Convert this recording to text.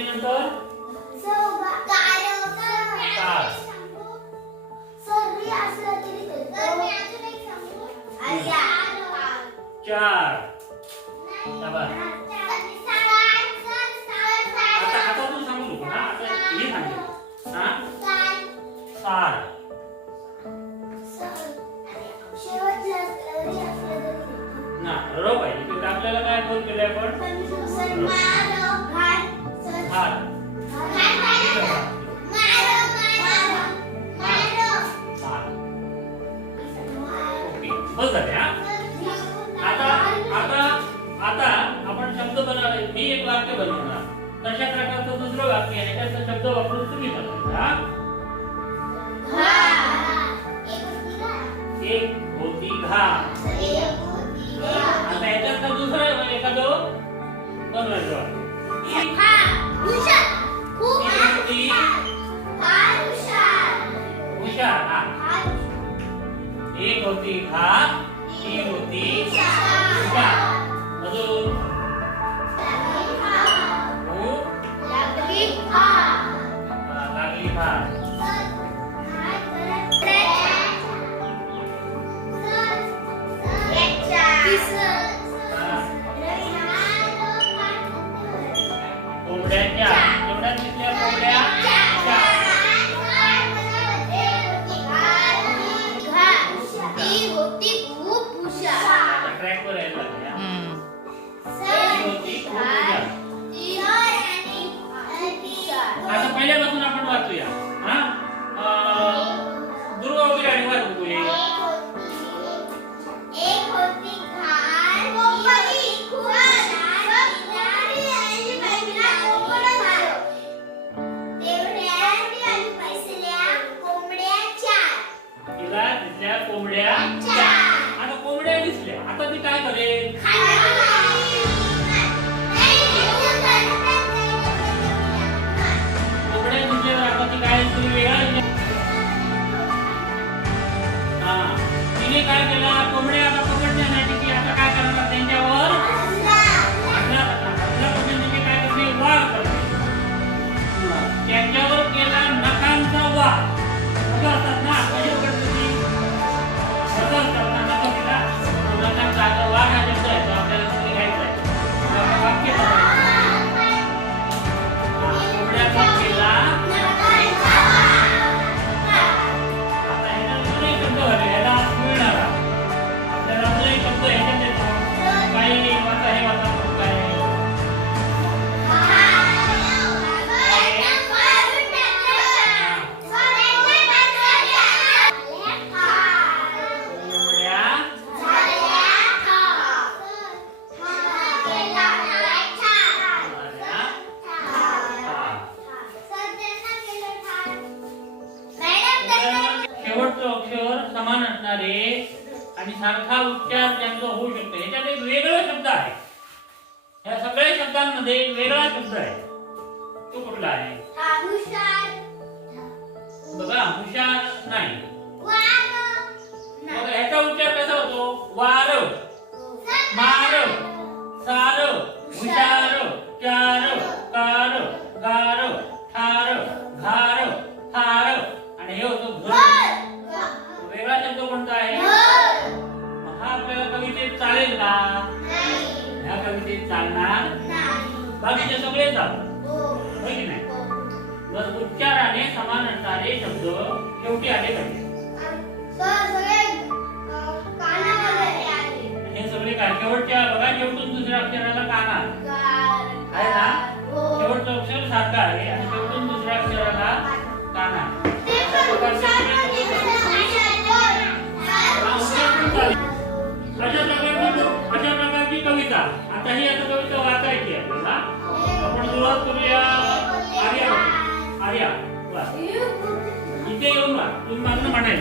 किती नंतर चार. आता आता तू सांगू नको ना आता हे सांगेल हा? ना तिकडे आपल्याला काय फोन केलंय आपण? मी एक वाक्य बनवणार. तशा प्रकारचं दुसरं वाक्य आहे त्याचा शब्द वापरून तुम्ही बनवायचा एक होती घा आता याच्यात दुसरा एखादं बनवायचं वाक्य एक होती घाम ती होती तिने काय केला कोंबड्या आता पकडण्यासाठी ती आता काय करणार त्यांच्यावर समान असणारे आणि सारखा उच्चार ज्यांचा होऊ शकतो. ह्याच्यात एक वेगळा शब्द आहे. या सगळ्या शब्दांमध्ये एक वेगळा शब्द आहे. तो कुठला आहे? बघा हुशार नाही. चालणार? बाकीचे सगळे चालतात होय की नाही? उच्चाराने समान असणारे शब्द शेवटी आले पाहिजे. हे सगळे काय? शेवटच्या बघा शेवटून दुसऱ्या अक्षराला काना. आहे ना? शेवटचं अक्षर सारखं आहे. ಮಾಡೇ